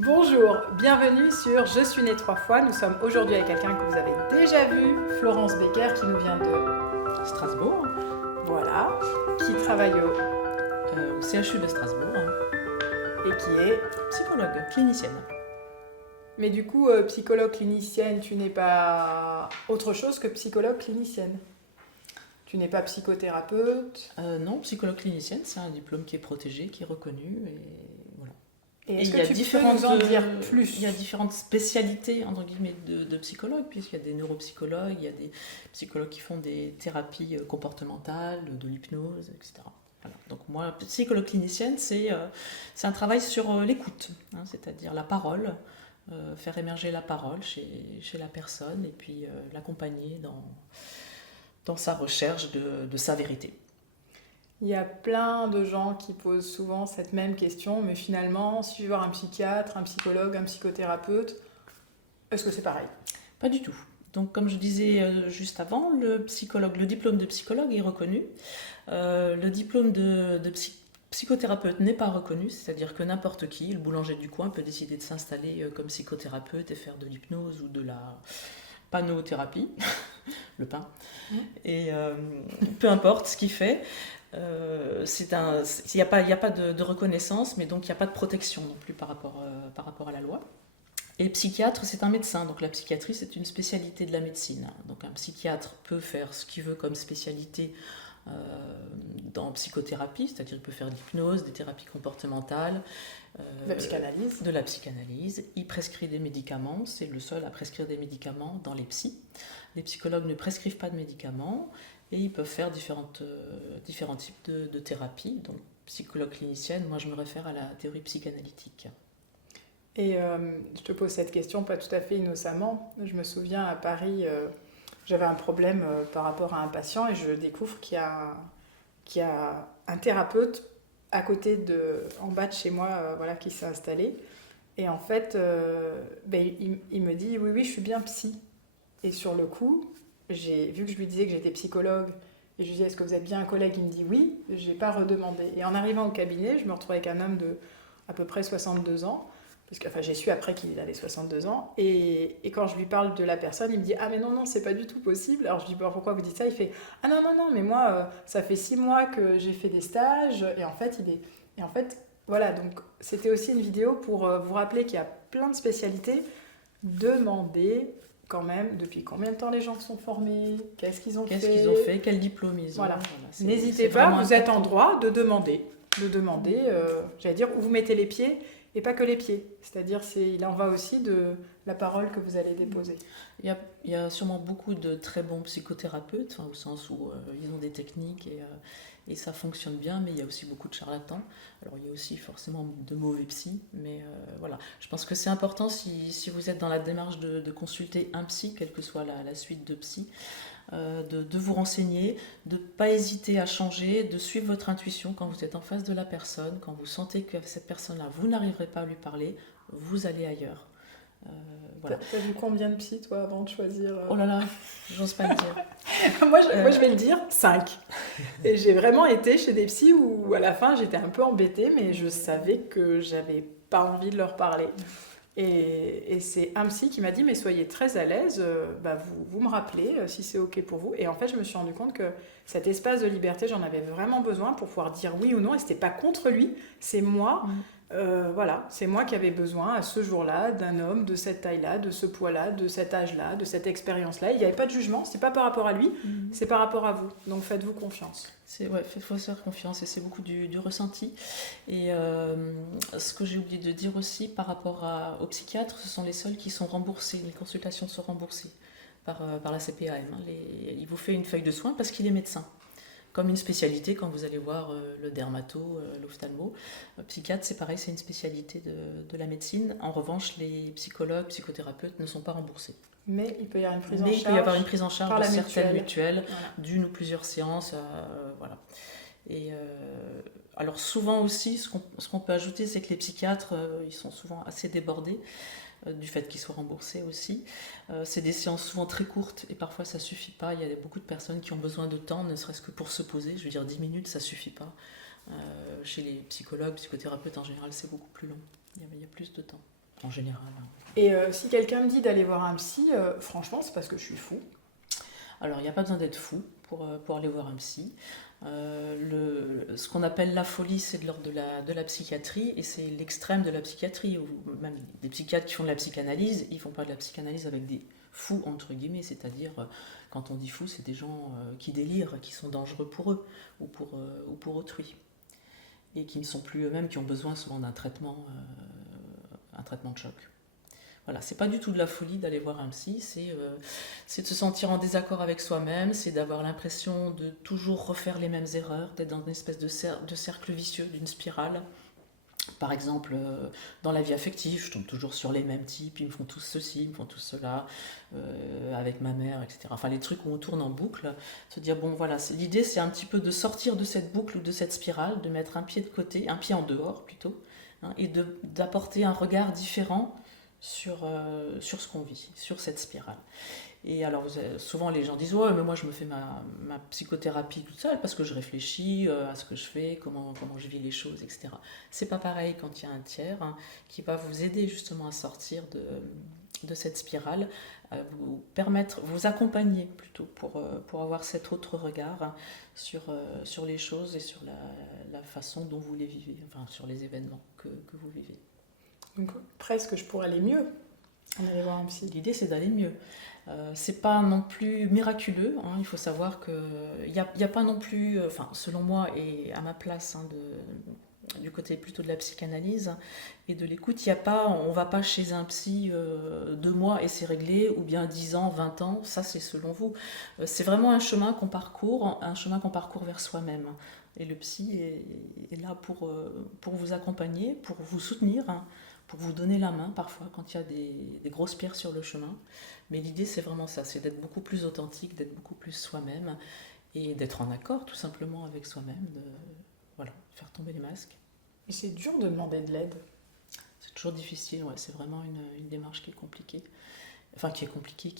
Bonjour, bienvenue sur Je suis née 3 fois. Nous sommes aujourd'hui avec quelqu'un que vous avez déjà vu, Florence Becker, qui nous vient de Strasbourg, voilà, qui travaille au CHU de Strasbourg, et qui est. psychologue, clinicienne. Mais du coup, psychologue clinicienne, tu n'es pas autre chose que psychologue clinicienne. Tu n'es pas psychothérapeute. Non, psychologue clinicienne, c'est un diplôme qui est protégé, qui est reconnu. Et voilà. Et Et est-ce il que y a tu peux différentes, nous en dire plus? il y a différentes spécialités entre guillemets de psychologues, puisqu'il y a des neuropsychologues, il y a des psychologues qui font des thérapies comportementales, de l'hypnose, etc. Voilà. Donc moi, psychologue clinicienne, c'est un travail sur l'écoute, c'est-à-dire la parole, faire émerger la parole chez la personne et puis l'accompagner dans sa recherche de sa vérité. Il y a plein de gens qui posent souvent cette même question, mais finalement, si je vais voir un psychiatre, un psychologue, un psychothérapeute, est-ce que c'est pareil? Pas du tout. Donc, comme je disais juste avant, le diplôme de psychologue est reconnu. Le diplôme de psychothérapeute n'est pas reconnu, c'est-à-dire que n'importe qui, le boulanger du coin, peut décider de s'installer comme psychothérapeute et faire de l'hypnose ou de la panothérapie, le pain. Et peu importe ce qu'il fait, il n'y a pas de reconnaissance, mais donc il n'y a pas de protection non plus par rapport à la loi. Et psychiatre, c'est un médecin, donc la psychiatrie, c'est une spécialité de la médecine. Donc un psychiatre peut faire ce qu'il veut comme spécialité dans psychothérapie, c'est-à-dire qu'il peut faire de l'hypnose, des thérapies comportementales, de la psychanalyse. Il prescrit des médicaments, c'est le seul à prescrire des médicaments dans les psys. Les psychologues ne prescrivent pas de médicaments et ils peuvent faire différents types de thérapies. Donc psychologue clinicienne, moi je me réfère à la théorie psychanalytique. Et je te pose cette question pas tout à fait innocemment. Je me souviens à Paris, j'avais un problème par rapport à un patient et je découvre qu'il y a un thérapeute à côté en bas de chez moi, voilà, qui s'est installé. Et en fait, il me dit oui, je suis bien psy. Et sur le coup, vu que je lui disais que j'étais psychologue, et je lui disais est-ce que vous êtes bien un collègue, il me dit oui, j'ai pas redemandé. Et en arrivant au cabinet, je me retrouve avec un homme de à peu près 62 ans. Parce que, j'ai su après qu'il avait 62 ans. Et quand je lui parle de la personne, il me dit ah mais non, c'est pas du tout possible. Alors je lui dis bah, pourquoi vous dites ça? Il fait ah non, mais moi, ça fait 6 mois que j'ai fait des stages. Et en fait, voilà, donc c'était aussi une vidéo pour vous rappeler qu'il y a plein de spécialités. Demandez quand même depuis combien de temps les gens sont formés, qu'est-ce qu'ils ont fait, quel diplôme ils ont. Voilà. N'hésitez pas, vous êtes en droit de demander, j'allais dire, où vous mettez les pieds. Et pas que les pieds, c'est-à-dire il en va aussi de la parole que vous allez déposer. Il y a sûrement beaucoup de très bons psychothérapeutes, au sens où ils ont des techniques et ça fonctionne bien, mais il y a aussi beaucoup de charlatans. Alors il y a aussi forcément de mauvais psys, mais voilà. Je pense que c'est important si vous êtes dans la démarche de consulter un psy, quelle que soit la suite de psy, de vous renseigner, de ne pas hésiter à changer, de suivre votre intuition quand vous êtes en face de la personne, quand vous sentez que cette personne-là, vous n'arriverez pas à lui parler, vous allez ailleurs. Voilà. T'as vu combien de psy, toi, avant de choisir Oh là là, j'ose pas le dire. moi, je vais le dire, 5. Et j'ai vraiment été chez des psys où, à la fin, j'étais un peu embêtée, mais je savais que j'avais pas envie de leur parler. Et c'est un psy qui m'a dit mais soyez très à l'aise, vous me rappelez si c'est ok pour vous. Et en fait je me suis rendu compte que cet espace de liberté j'en avais vraiment besoin pour pouvoir dire oui ou non. Et c'était pas contre lui, c'est moi. Voilà, c'est moi qui avais besoin à ce jour-là d'un homme de cette taille-là, de ce poids-là, de cet âge-là, de cette expérience-là. Il n'y avait pas de jugement, c'est pas par rapport à lui, c'est par rapport à vous. Donc faites-vous confiance. Il faut se faire confiance et c'est beaucoup du ressenti. Et ce que j'ai oublié de dire aussi par rapport aux psychiatres, ce sont les seuls qui sont remboursés, les consultations sont remboursées par la CPAM. Il vous fait une feuille de soins parce qu'il est médecin. Comme une spécialité, quand vous allez voir le dermato, l'ophtalmo, psychiatre, c'est pareil, c'est une spécialité de la médecine. En revanche, les psychologues, psychothérapeutes ne sont pas remboursés. Mais il peut y avoir une prise en charge. Il peut y avoir une prise en charge par de la certaines mutuelles, voilà. d'une ou plusieurs séances, voilà. Et alors souvent aussi, ce qu'on peut ajouter, c'est que les psychiatres, ils sont souvent assez débordés. Du fait qu'ils soient remboursés aussi. C'est des séances souvent très courtes et parfois ça suffit pas. Il y a beaucoup de personnes qui ont besoin de temps, ne serait-ce que pour se poser. Je veux dire, 10 minutes, ça suffit pas. Chez les psychologues, psychothérapeutes en général, c'est beaucoup plus long. Il y a plus de temps. en général. Et si quelqu'un me dit d'aller voir un psy, franchement, c'est parce que je suis fou. Alors, il n'y a pas besoin d'être fou pour aller voir un psy. Ce qu'on appelle la folie, c'est de l'ordre de la psychiatrie, et c'est l'extrême de la psychiatrie. Ou même des psychiatres qui font de la psychanalyse, ils ne font pas de la psychanalyse avec des fous, entre guillemets, c'est-à-dire, quand on dit fou, c'est des gens qui délirent, qui sont dangereux pour eux ou pour autrui, et qui ne sont plus eux-mêmes, qui ont besoin souvent d'un traitement de choc. Voilà, c'est pas du tout de la folie d'aller voir un psy, c'est de se sentir en désaccord avec soi-même, c'est d'avoir l'impression de toujours refaire les mêmes erreurs, d'être dans une espèce de cercle vicieux, d'une spirale. Par exemple, dans la vie affective, je tombe toujours sur les mêmes types, ils me font tous ceci, ils me font tous cela, avec ma mère, etc. Enfin, les trucs où on tourne en boucle, se dire, bon voilà, l'idée c'est un petit peu de sortir de cette boucle ou de cette spirale, de mettre un pied de côté, un pied en dehors plutôt, hein, et d'apporter un regard différent sur ce qu'on vit, sur cette spirale. Et alors, souvent les gens disent, ouais, mais moi je me fais ma psychothérapie toute seule parce que je réfléchis à ce que je fais, comment je vis les choses, etc. C'est pas pareil quand il y a un tiers, hein, qui va vous aider justement à sortir de cette spirale, à vous accompagner plutôt pour avoir cet autre regard, hein, sur les choses et sur la façon dont vous les vivez, enfin sur les événements que vous vivez. Donc presque je pourrais aller mieux en allant voir un psy. L'idée c'est d'aller mieux. C'est pas non plus miraculeux, hein. Il faut savoir qu'il n'y a pas non plus, enfin selon moi et à ma place, hein, du côté plutôt de la psychanalyse et de l'écoute, on va pas chez un psy 2 mois et c'est réglé, ou bien 10 ans, 20 ans, ça c'est selon vous. C'est vraiment un chemin qu'on parcourt vers soi-même. Et le psy est là pour vous accompagner, pour vous soutenir, hein, pour vous donner la main parfois quand il y a des grosses pierres sur le chemin. Mais l'idée c'est vraiment ça, c'est d'être beaucoup plus authentique, d'être beaucoup plus soi-même et d'être en accord tout simplement avec soi-même, voilà, faire tomber les masques. Et c'est dur de demander de l'aide. C'est toujours difficile, ouais, c'est vraiment une démarche qui est compliquée. Enfin, qui est compliquée,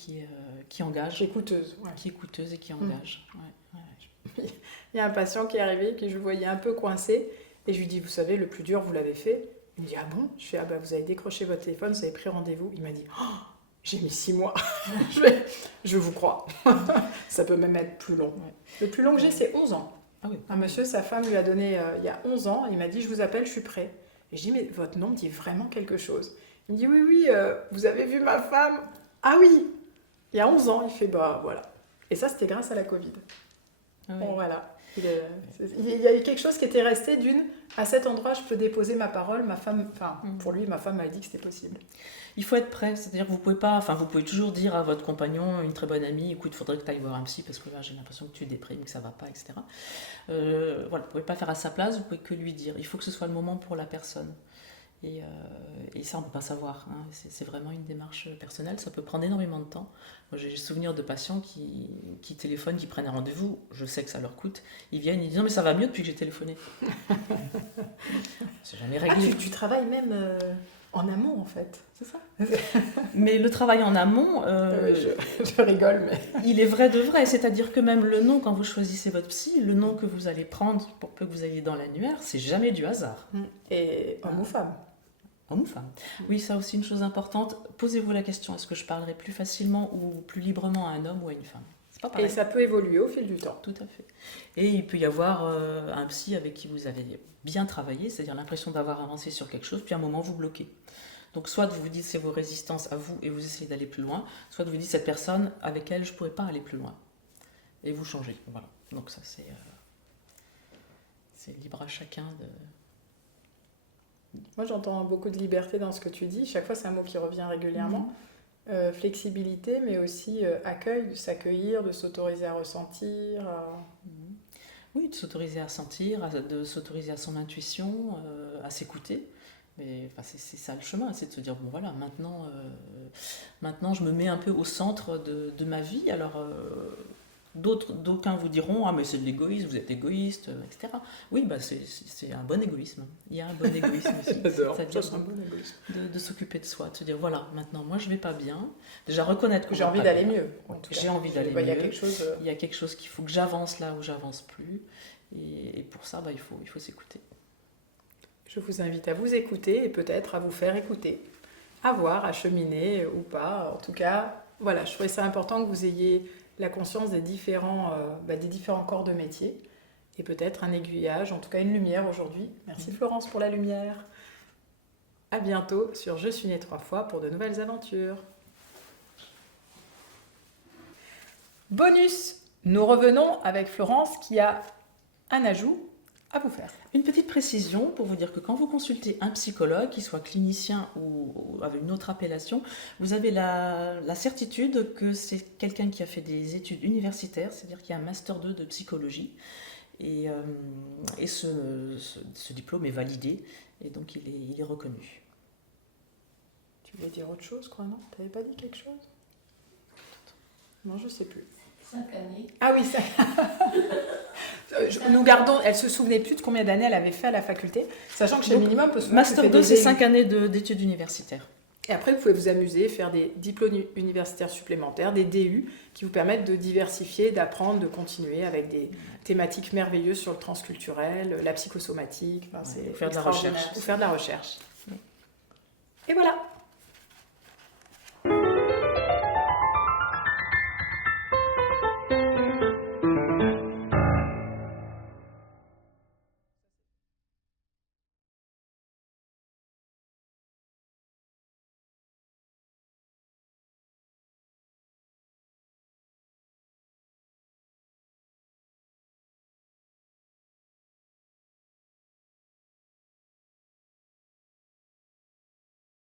qui engage. Qui est coûteuse. Ouais. Qui est coûteuse et qui engage. Ouais. Il y a un patient qui est arrivé, que je voyais un peu coincé, et je lui dis, vous savez, le plus dur, vous l'avez fait. Il me dit, ah bon? Je fais, ah bah vous avez décroché votre téléphone, vous avez pris rendez-vous. Il m'a dit, oh, j'ai mis 6 mois. Je vous crois. Ça peut même être plus long. Ouais. Le plus long que j'ai, c'est 11 ans. Ah oui. Un monsieur, sa femme lui a donné il y a 11 ans, il m'a dit, je vous appelle, je suis prêt. Et je dis, mais votre nom me dit vraiment quelque chose. Il me dit, oui, vous avez vu ma femme? Ah oui, il y a 11 ans. Il fait, bah voilà. Et ça, c'était grâce à la Covid. Ah oui. Bon, voilà. Il y a eu quelque chose qui était resté à cet endroit, je peux déposer ma parole. Ma femme, pour lui, ma femme m'a dit que c'était possible. Il faut être prêt, c'est-à-dire que vous pouvez toujours dire à votre compagnon, une très bonne amie, écoute, il faudrait que tu ailles voir un psy parce que là j'ai l'impression que tu déprimes, que ça va pas, etc. Voilà, vous ne pouvez pas faire à sa place, vous pouvez que lui dire. Il faut que ce soit le moment pour la personne. Et ça, on ne peut pas savoir, hein. C'est vraiment une démarche personnelle, ça peut prendre énormément de temps. Moi, j'ai souvenir de patients qui téléphonent, qui prennent un rendez-vous, je sais que ça leur coûte, ils viennent, ils disent non mais ça va mieux depuis que j'ai téléphoné. C'est jamais réglé. Ah, tu travailles même en amont en fait, c'est ça? Mais le travail en amont, je rigole, mais il est vrai de vrai, c'est-à-dire que même le nom, quand vous choisissez votre psy, le nom que vous allez prendre pour peu que vous ayez dans l'annuaire, c'est jamais du hasard. Et homme ou femme? Homme ou femme. Oui, ça aussi une chose importante. Posez-vous la question, est-ce que je parlerai plus facilement ou plus librement à un homme ou à une femme? C'est pas pareil. Et ça peut évoluer au fil du temps. Tout à fait. Et il peut y avoir un psy avec qui vous avez bien travaillé, c'est-à-dire l'impression d'avoir avancé sur quelque chose, puis à un moment vous bloquez. Donc soit vous vous dites c'est vos résistances à vous et vous essayez d'aller plus loin, soit vous dites cette personne avec elle je ne pourrais pas aller plus loin. Et vous changez. Voilà. Donc ça c'est libre à chacun de... Moi, j'entends beaucoup de liberté dans ce que tu dis. Chaque fois, c'est un mot qui revient régulièrement. Flexibilité, mais aussi accueil, de s'accueillir, de s'autoriser à ressentir. Oui, de s'autoriser à sentir, de s'autoriser à son intuition, à s'écouter. Mais c'est ça le chemin, c'est de se dire, bon voilà, maintenant je me mets un peu au centre de ma vie. Alors... D'aucuns vous diront ah mais c'est de l'égoïsme, vous êtes égoïste, etc. Oui, bah c'est un bon égoïsme. Il y a un bon égoïsme aussi. C'est un bon égoïsme. De s'occuper de soi, de se dire voilà, maintenant moi je vais pas bien. Déjà reconnaître que j'ai envie d'aller mieux. J'ai envie d'aller mieux. Il y a quelque chose qu'il faut que j'avance là où j'avance plus. Et pour ça, bah, il faut s'écouter. Je vous invite à vous écouter et peut-être à vous faire écouter. à voir, à cheminer ou pas. En tout cas, voilà, je trouvais ça important que vous ayez la conscience des différents corps de métier et peut-être un aiguillage, en tout cas une lumière aujourd'hui. Merci Florence pour la lumière. À bientôt sur Je suis née 3 fois pour de nouvelles aventures. Bonus, nous revenons avec Florence qui a un ajout à vous faire. Une petite précision pour vous dire que quand vous consultez un psychologue, qu'il soit clinicien ou avec une autre appellation, vous avez la certitude que c'est quelqu'un qui a fait des études universitaires, c'est-à-dire qu'il y a un master 2 de psychologie. Et ce diplôme est validé et donc il est reconnu. Tu voulais dire autre chose, quoi, non? Tu n'avais pas dit quelque chose? Non, je ne sais plus. 5 années. Ah oui, ça. Nous gardons, elle ne se souvenait plus de combien d'années elle avait fait à la faculté, sachant que chez Donc, Minimum, peut souvent, Master 2, c'est 5 années d'études universitaires. Et après, vous pouvez vous amuser, faire des diplômes universitaires supplémentaires, des DU, qui vous permettent de diversifier, d'apprendre, de continuer avec des thématiques merveilleuses sur le transculturel, la psychosomatique. Enfin, c'est faire de la recherche. Ou faire de la recherche. Et voilà.